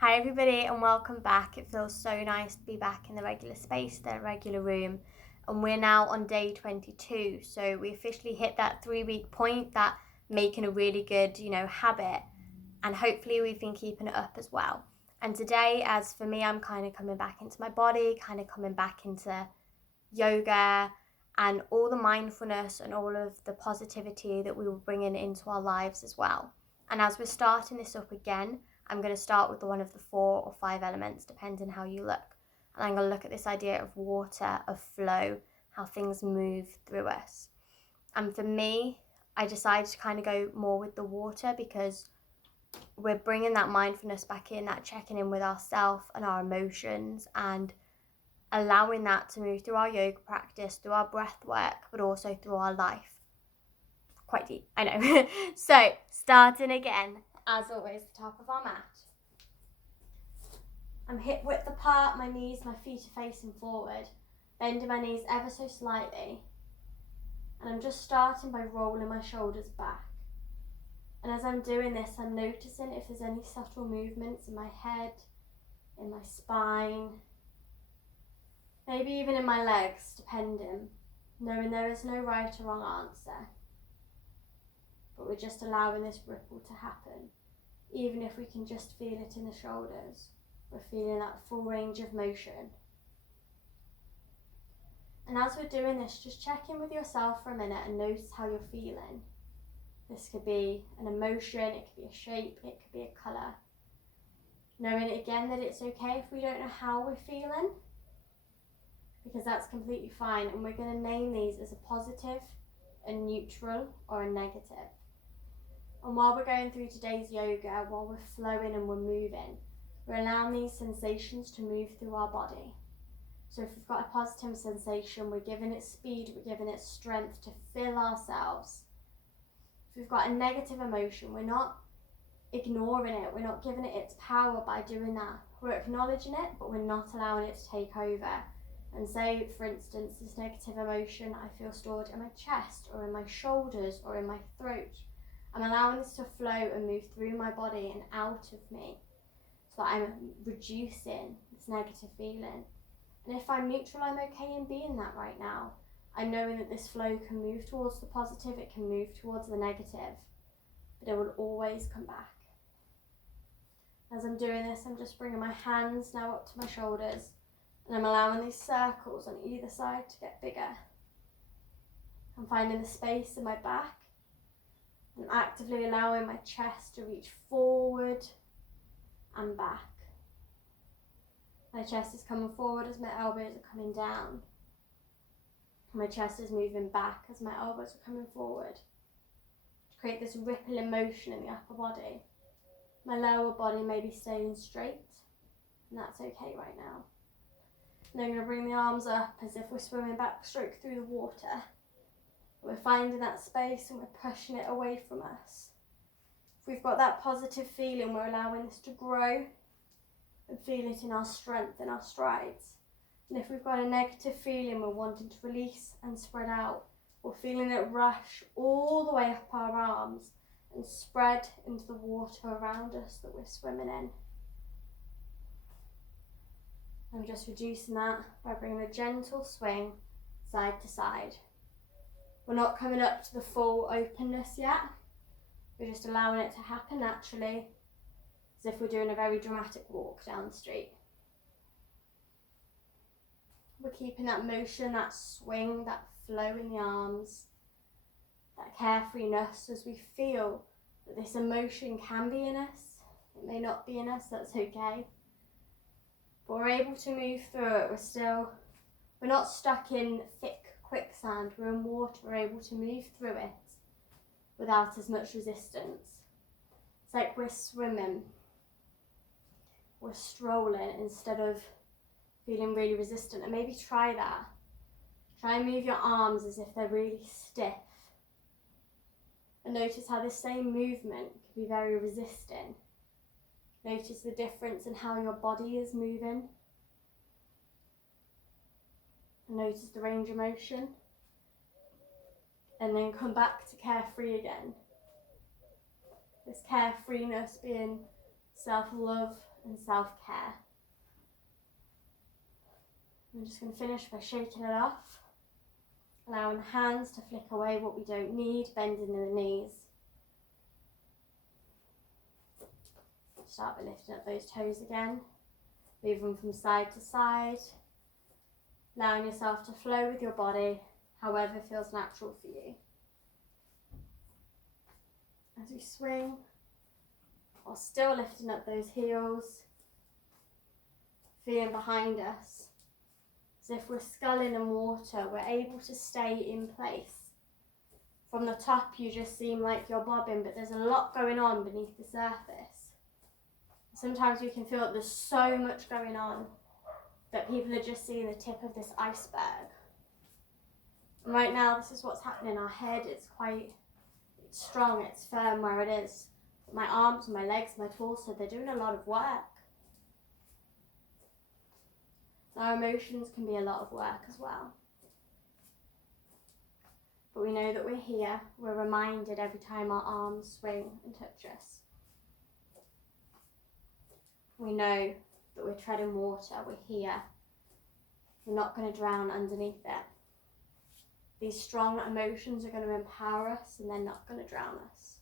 Hi everybody and welcome back. It feels so nice to be back in the regular space, the regular room. And we're now on day 22. So we officially hit that 3-week point, that making a really good, habit. And hopefully we've been keeping it up as well. And today, as for me, I'm kind of coming back into my body, kind of coming back into yoga and all the mindfulness and all of the positivity that we were bringing into our lives as well. And as we're starting this up again, I'm going to start with one of the 4 or 5 elements, depending how you look. And I'm going to look at this idea of water, of flow, how things move through us. And for me, I decided to kind of go more with the water because we're bringing that mindfulness back in, that checking in with ourselves and our emotions, and allowing that to move through our yoga practice, through our breath work, but also through our life. Quite deep, I know. So, starting again, as always, the top of our mat. I'm hip width apart, my knees, my feet are facing forward, bending my knees ever so slightly. And I'm just starting by rolling my shoulders back. And as I'm doing this, I'm noticing if there's any subtle movements in my head, in my spine, maybe even in my legs, depending, knowing there is no right or wrong answer. But we're just allowing this ripple to happen, even if we can just feel it in the shoulders. We're feeling that full range of motion. And as we're doing this, just check in with yourself for a minute and notice how you're feeling. This could be an emotion, it could be a shape, it could be a colour. Knowing again that it's okay if we don't know how we're feeling, because that's completely fine, and we're going to name these as a positive, a neutral, or a negative. And while we're going through today's yoga, while we're flowing and we're moving, we're allowing these sensations to move through our body. So if we've got a positive sensation, we're giving it speed, we're giving it strength to fill ourselves. If we've got a negative emotion, we're not ignoring it, we're not giving it its power by doing that. We're acknowledging it, but we're not allowing it to take over. And say, for instance, this negative emotion I feel stored in my chest or in my shoulders or in my throat. I'm allowing this to flow and move through my body and out of me, so that I'm reducing this negative feeling. And if I'm neutral, I'm okay in being that right now. I'm knowing that this flow can move towards the positive, it can move towards the negative, but it will always come back. As I'm doing this, I'm just bringing my hands now up to my shoulders, and I'm allowing these circles on either side to get bigger. I'm finding the space in my back. I'm actively allowing my chest to reach forward and back. My chest is coming forward as my elbows are coming down. My chest is moving back as my elbows are coming forward, to create this rippling motion in the upper body. My lower body may be staying straight, and that's okay right now. And I'm going to bring the arms up as if we're swimming backstroke through the water. We're finding that space and we're pushing it away from us. If we've got that positive feeling, we're allowing this to grow and feel it in our strength, in our strides. And if we've got a negative feeling, we're wanting to release and spread out. We're feeling it rush all the way up our arms and spread into the water around us that we're swimming in. I'm just reducing that by bringing a gentle swing side to side. We're not coming up to the full openness yet. We're just allowing it to happen naturally, as if we're doing a very dramatic walk down the street. We're keeping that motion, that swing, that flow in the arms, that carefreeness as we feel that this emotion can be in us. It may not be in us, that's okay. But we're able to move through it. We're not stuck in thick quicksand. We're in water, we're able to move through it without as much resistance. It's like we're swimming. We're strolling instead of feeling really resistant. And maybe try that. Try and move your arms as if they're really stiff. And notice how this same movement can be very resisting. Notice the difference in how your body is moving. And notice the range of motion. And then come back to carefree again. This carefreeness being self-love, and self-care. I'm just going to finish by shaking it off, allowing the hands to flick away what we don't need, bending in the knees. Start by lifting up those toes again, move them from side to side, allowing yourself to flow with your body, however feels natural for you. As we swing, while still lifting up those heels, feeling behind us, as if we're sculling in water, we're able to stay in place. From the top, you just seem like you're bobbing, but there's a lot going on beneath the surface. Sometimes we can feel that there's so much going on that people are just seeing the tip of this iceberg. And right now, this is what's happening in our head. It's strong, it's firm where it is. But my arms, my legs, my torso, they're doing a lot of work. Our emotions can be a lot of work as well. But we know that we're here. We're reminded every time our arms swing and touch us. We know that we're treading water. We're here. We're not going to drown underneath it. These strong emotions are going to empower us, and they're not going to drown us.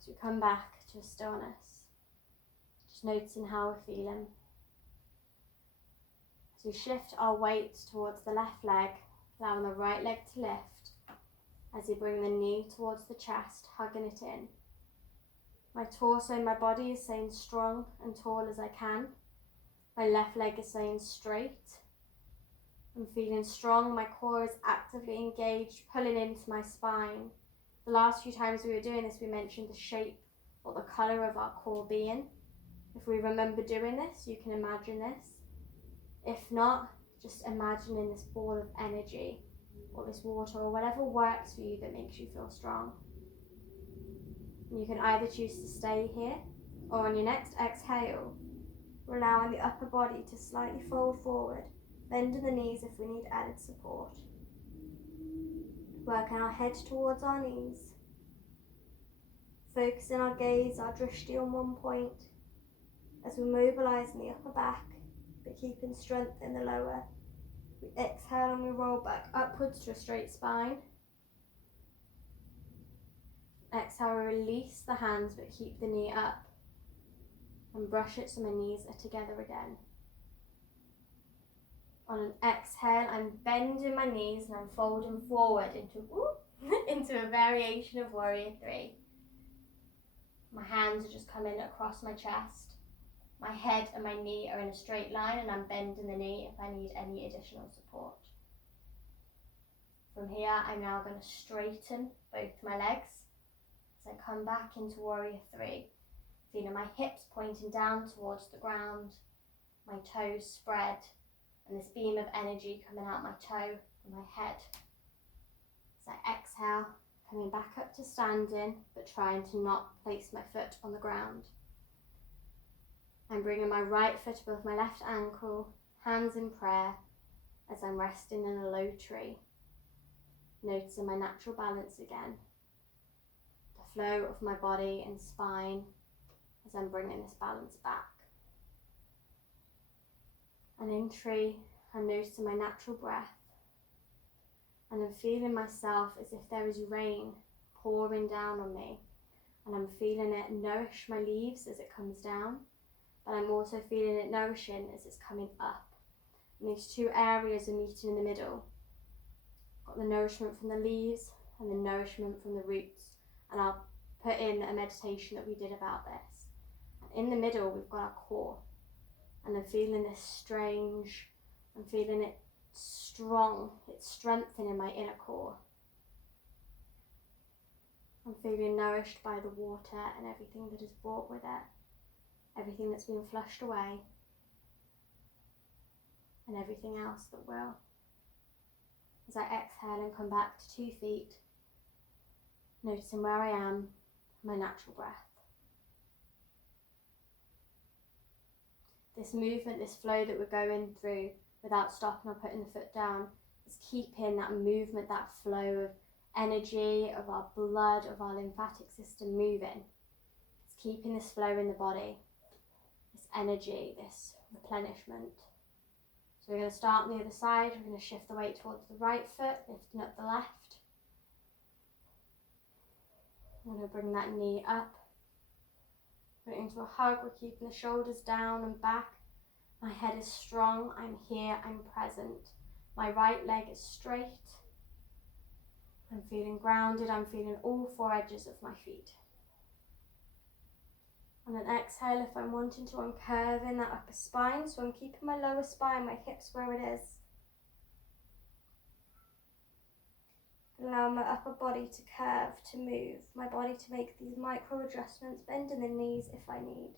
As we come back to a stillness, just noticing how we're feeling. As we shift our weight towards the left leg, allowing the right leg to lift. As you bring the knee towards the chest, hugging it in. My torso, my body is staying strong and tall as I can. My left leg is staying straight. I'm feeling strong. My core is actively engaged, pulling into my spine. The last few times we were doing this, we mentioned the shape or the colour of our core being. If we remember doing this, you can imagine this. If not, just imagining this ball of energy or this water or whatever works for you that makes you feel strong. You can either choose to stay here, or on your next exhale, we're allowing the upper body to slightly fold forward, bending the knees if we need added support. Working our head towards our knees, focusing our gaze, our drishti on one point, as we mobilise in the upper back, but keeping strength in the lower. We exhale and we roll back upwards to a straight spine. Exhale, release the hands but keep the knee up and brush it so my knees are together again. On an exhale, I'm bending my knees and I'm folding forward into a variation of Warrior 3. My hands are just coming across my chest. My head and my knee are in a straight line and I'm bending the knee if I need any additional support. From here, I'm now going to straighten both my legs. As I come back into Warrior 3, feeling my hips pointing down towards the ground, my toes spread, and this beam of energy coming out my toe and my head. As I exhale, coming back up to standing, but trying to not place my foot on the ground. I'm bringing my right foot above my left ankle, hands in prayer, as I'm resting in a low tree, noticing my natural balance again. Flow of my body and spine as I'm bringing this balance back. And in tree, I'm noticing my natural breath, and I'm feeling myself as if there is rain pouring down on me, and I'm feeling it nourish my leaves as it comes down, but I'm also feeling it nourishing as it's coming up. And these two areas are meeting in the middle. Got the nourishment from the leaves and the nourishment from the roots. And I'll put in a meditation that we did about this. And in the middle, we've got our core. And I'm feeling this strange, I'm feeling it strong. It's strengthening my inner core. I'm feeling nourished by the water and everything that is brought with it. Everything that's been flushed away. And everything else that will. As I exhale and come back to 2 feet, noticing where I am, my natural breath. This movement, this flow that we're going through without stopping or putting the foot down is keeping that movement, that flow of energy, of our blood, of our lymphatic system moving. It's keeping this flow in the body, this energy, this replenishment. So we're going to start on the other side. We're going to shift the weight towards the right foot, lifting up the left. I'm going to bring that knee up. Put it into a hug. We're keeping the shoulders down and back. My head is strong. I'm here. I'm present. My right leg is straight. I'm feeling grounded. I'm feeling all four edges of my feet. On an exhale, if I'm wanting to, I'm curving that upper spine. So I'm keeping my lower spine, my hips where it is. Allow my upper body to curve, to move. My body to make these micro adjustments, bending the knees if I need.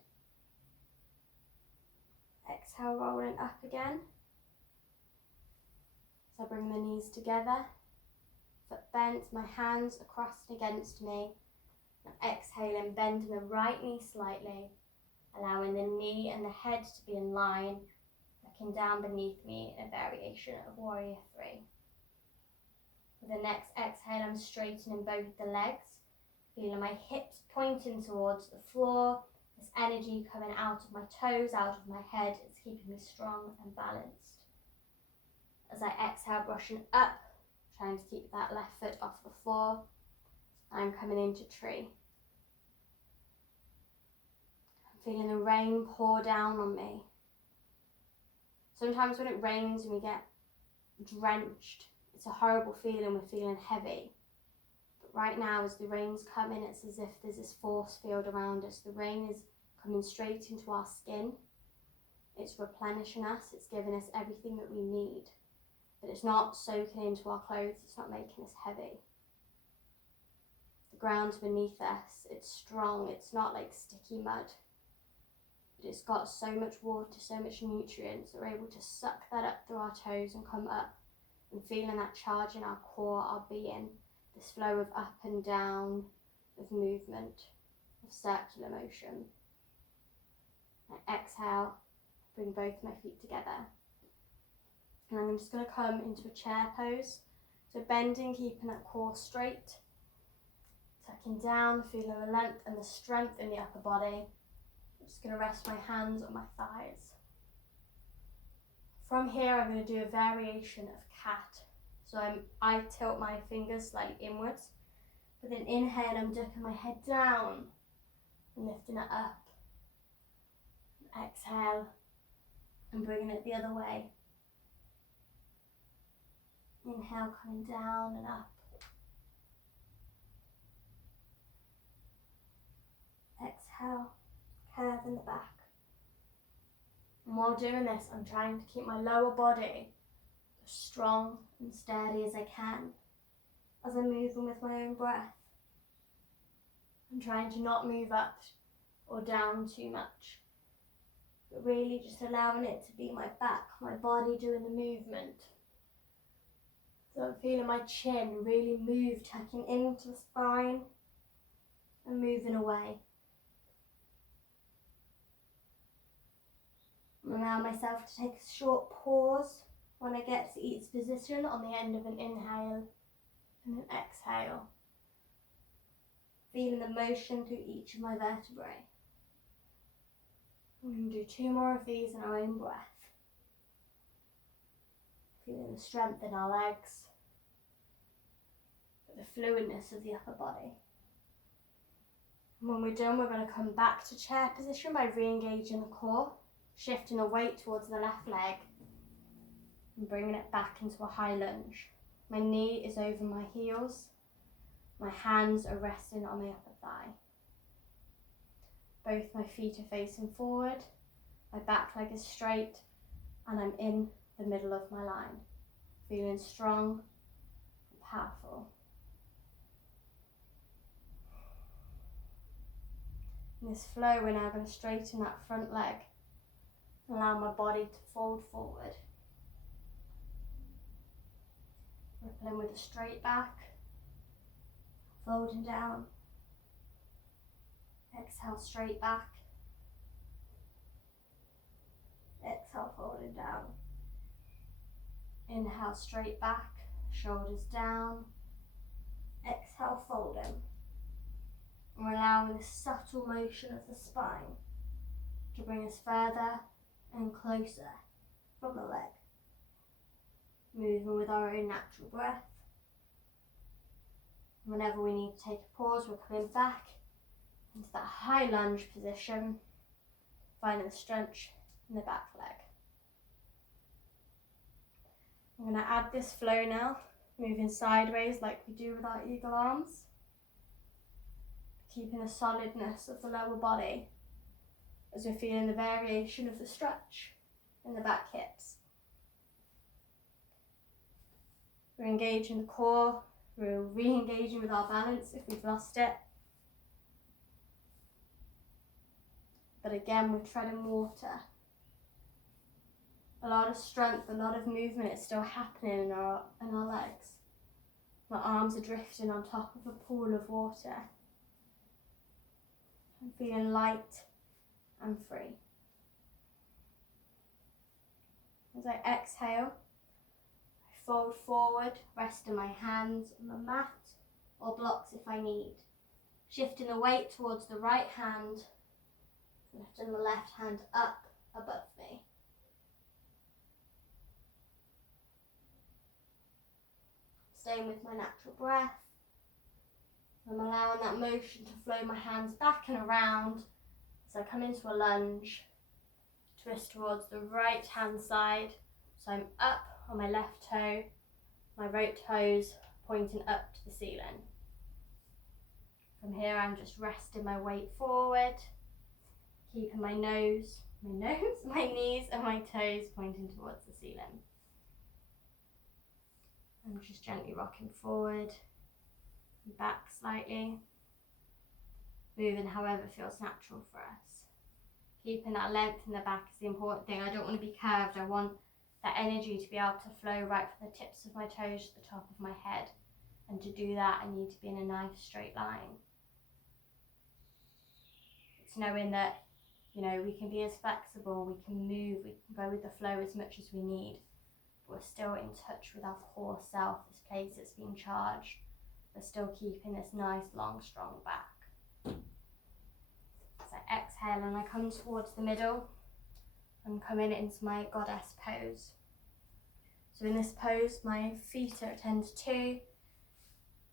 Exhale, rolling up again. So I bring the knees together. Foot bent, my hands are crossed against me. Now exhaling, bending the right knee slightly, allowing the knee and the head to be in line, looking down beneath me in a variation of Warrior 3. With the next exhale, I'm straightening both the legs, feeling my hips pointing towards the floor, this energy coming out of my toes, out of my head. It's keeping me strong and balanced. As I exhale, brushing up, trying to keep that left foot off the floor, I'm coming into tree. I'm feeling the rain pour down on me. Sometimes when it rains and we get drenched, it's a horrible feeling, we're feeling heavy. But right now, as the rain's coming, it's as if there's this force field around us. The rain is coming straight into our skin. It's replenishing us, it's giving us everything that we need. But it's not soaking into our clothes, it's not making us heavy. The ground beneath us, it's strong, it's not like sticky mud. But it's got so much water, so much nutrients, that we're able to suck that up through our toes and come up. And feeling that charge in our core, our being, this flow of up and down, of movement, of circular motion. I exhale, bring both my feet together. And I'm just going to come into a chair pose. So bending, keeping that core straight. Tucking down, feeling the length and the strength in the upper body. I'm just going to rest my hands on my thighs. From here, I'm going to do a variation of cat. So I tilt my fingers slightly inwards. With an inhale, I'm ducking my head down and lifting it up. And exhale and bringing it the other way. Inhale, coming down and up. Exhale, curve in the back. And while doing this, I'm trying to keep my lower body as strong and steady as I can as I'm moving with my own breath. I'm trying to not move up or down too much, but really just allowing it to be my back, my body doing the movement. So I'm feeling my chin really move, tucking into the spine and moving away. Allow myself to take a short pause when I get to each position on the end of an inhale and an exhale. Feeling the motion through each of my vertebrae. I'm going to do 2 more of these in our own breath. Feeling the strength in our legs, but the fluidness of the upper body. And when we're done, we're going to come back to chair position by re-engaging the core, shifting the weight towards the left leg and bringing it back into a high lunge. My knee is over my heels. My hands are resting on my upper thigh. Both my feet are facing forward. My back leg is straight and I'm in the middle of my line, feeling strong and powerful. In this flow, we're now going to straighten that front leg. Allow my body to fold forward. Rippling with a straight back. Folding down. Exhale, straight back. Exhale, folding down. Inhale, straight back. Shoulders down. Exhale, folding. And we're allowing this subtle motion of the spine to bring us further and closer from the leg. Moving with our own natural breath. Whenever we need to take a pause, we're coming back into that high lunge position, finding the stretch in the back leg. I'm going to add this flow now, moving sideways like we do with our eagle arms, keeping the solidness of the lower body as we're feeling the variation of the stretch in the back hips. We're engaging the core, we're re-engaging with our balance if we've lost it. But again, we're treading water. A lot of strength, a lot of movement is still happening in our legs. My arms are drifting on top of a pool of water. I'm feeling light and free. As I exhale, I fold forward, resting my hands on the mat or blocks if I need. Shifting the weight towards the right hand, lifting the left hand up above me. Staying with my natural breath. I'm allowing that motion to flow my hands back and around as I come into a lunge. Twist towards the right hand side. So I'm up on my left toe, my right toes pointing up to the ceiling. From here I'm just resting my weight forward, keeping my knees and my toes pointing towards the ceiling. I'm just gently rocking forward and back slightly, moving however feels natural for us. Keeping that length in the back is the important thing. I don't want to be curved. I want that energy to be able to flow right from the tips of my toes to the top of my head. And to do that, I need to be in a nice straight line. It's knowing that, we can be as flexible, we can move, we can go with the flow as much as we need. We're still in touch with our core self, this place that's been charged. We're still keeping this nice, long, strong back. As I exhale and I come towards the middle, I'm coming into my goddess pose. So in this pose, my feet are at 10-2.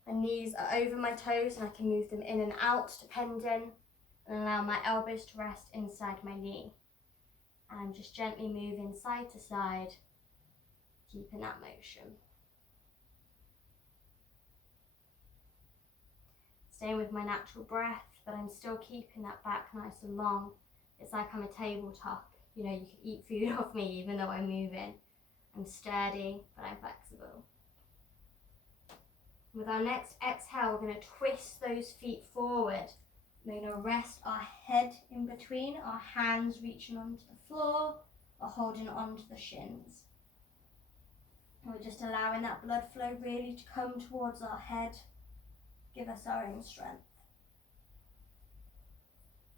My knees are over my toes and I can move them in and out depending, and allow my elbows to rest inside my knee. And I'm just gently moving side to side, keeping that motion. Staying with my natural breath, but I'm still keeping that back nice and long. It's like I'm a tabletop. You can eat food off me even though I'm moving. I'm sturdy, but I'm flexible. With our next exhale, we're going to twist those feet forward. We're going to rest our head in between, our hands reaching onto the floor or holding onto the shins. And we're just allowing that blood flow really to come towards our head, give us our own strength.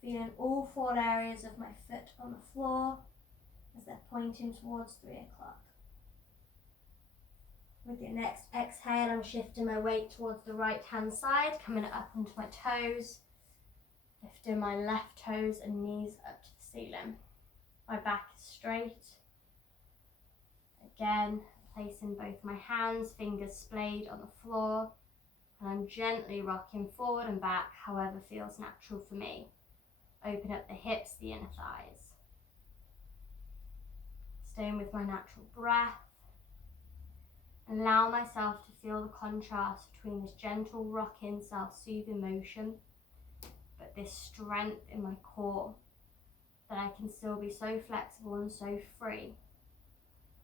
Feeling all 4 areas of my foot on the floor as they're pointing towards 3 o'clock. With your next exhale, I'm shifting my weight towards the right hand side, coming up onto my toes, lifting my left toes and knees up to the ceiling. My back is straight. Again, placing both my hands, fingers splayed on the floor, and I'm gently rocking forward and back, however feels natural for me. Open up the hips, the inner thighs. Staying with my natural breath. Allow myself to feel the contrast between this gentle rocking, self-soothing motion, but this strength in my core, that I can still be so flexible and so free,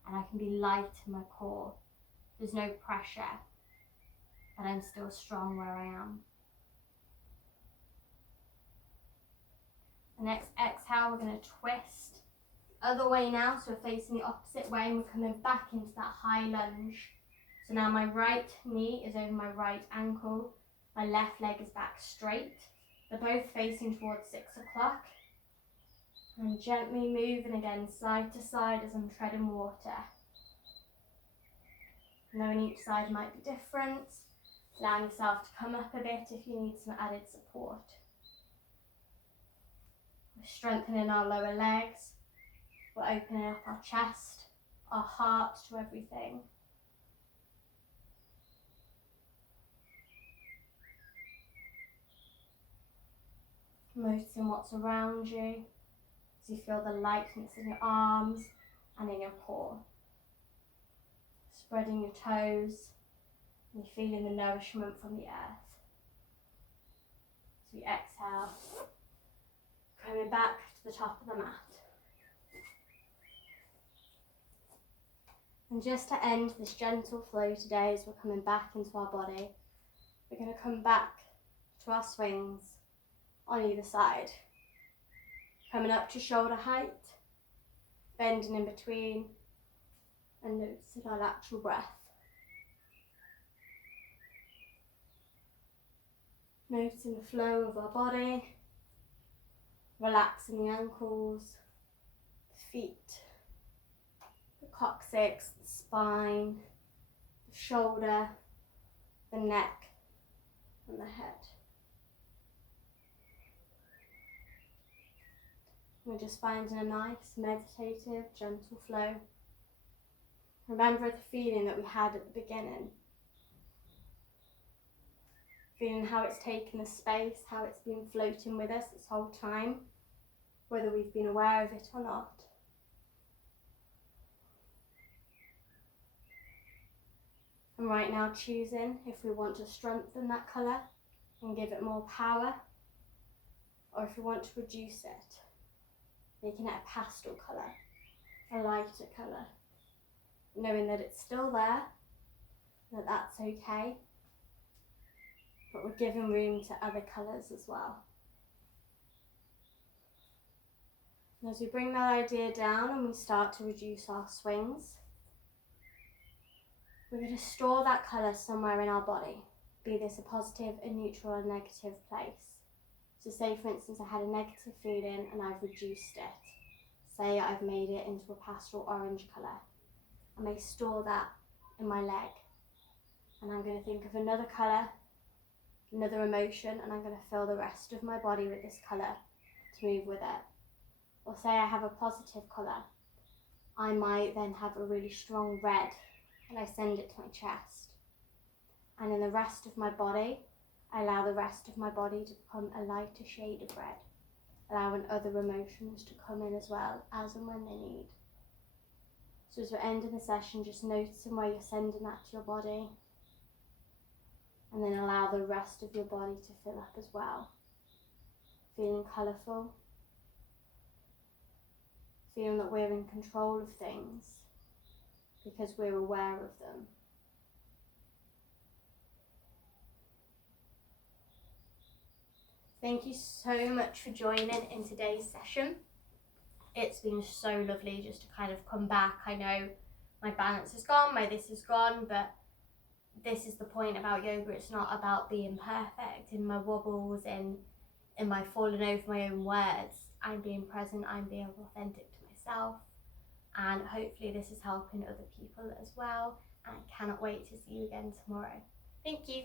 and I can be light in my core. There's no pressure, but I'm still strong where I am. The next exhale, we're going to twist other way now, so we're facing the opposite way and we're coming back into that high lunge. So now my right knee is over my right ankle, my left leg is back straight. They're both facing towards 6 o'clock. I'm gently moving again side to side as I'm treading water. Knowing each side might be different, allowing yourself to come up a bit if you need some added support. We're strengthening our lower legs. We're opening up our chest, our heart to everything. Noticing what's around you as you feel the lightness in your arms and in your core. Spreading your toes and you're feeling the nourishment from the earth. As we exhale, coming back to the top of the mat. And just to end this gentle flow today, as we're coming back into our body, we're going to come back to our swings on either side. Coming up to shoulder height, bending in between, and noticing our lateral breath. Noticing the flow of our body, relaxing the ankles, the feet, the coccyx, the spine, the shoulder, the neck, and the head. We're just finding a nice, meditative, gentle flow. Remember the feeling that we had at the beginning. Feeling how it's taken the space, how it's been floating with us this whole time, whether we've been aware of it or not. And right now choosing if we want to strengthen that colour and give it more power, or if we want to reduce it, making it a pastel colour, a lighter colour, knowing that it's still there, that that's okay, but we're giving room to other colours as well. And as we bring that idea down and we start to reduce our swings, we're going to store that colour somewhere in our body, be this a positive, a neutral, or negative place. So say for instance I had a negative feeling and I've reduced it. Say I've made it into a pastel orange colour. I may store that in my leg, and I'm going to think of another colour, another emotion, and I'm going to fill the rest of my body with this colour to move with it. Or say I have a positive colour, I might then have a really strong red and I send it to my chest. And in the rest of my body, I allow the rest of my body to become a lighter shade of red, allowing other emotions to come in as well, as and when they need. So as we're ending the session, just noticing where you're sending that to your body, and then allow the rest of your body to fill up as well. Feeling colourful, feeling that we're in control of things because we're aware of them. Thank you so much for joining in today's session. It's been so lovely just to kind of come back. I know my balance is gone, my this is gone, but this is the point about yoga. It's not about being perfect in my wobbles, in my falling over my own words. I'm being present, I'm being authentic to myself, and hopefully this is helping other people as well. And I cannot wait to see you again tomorrow. Thank you.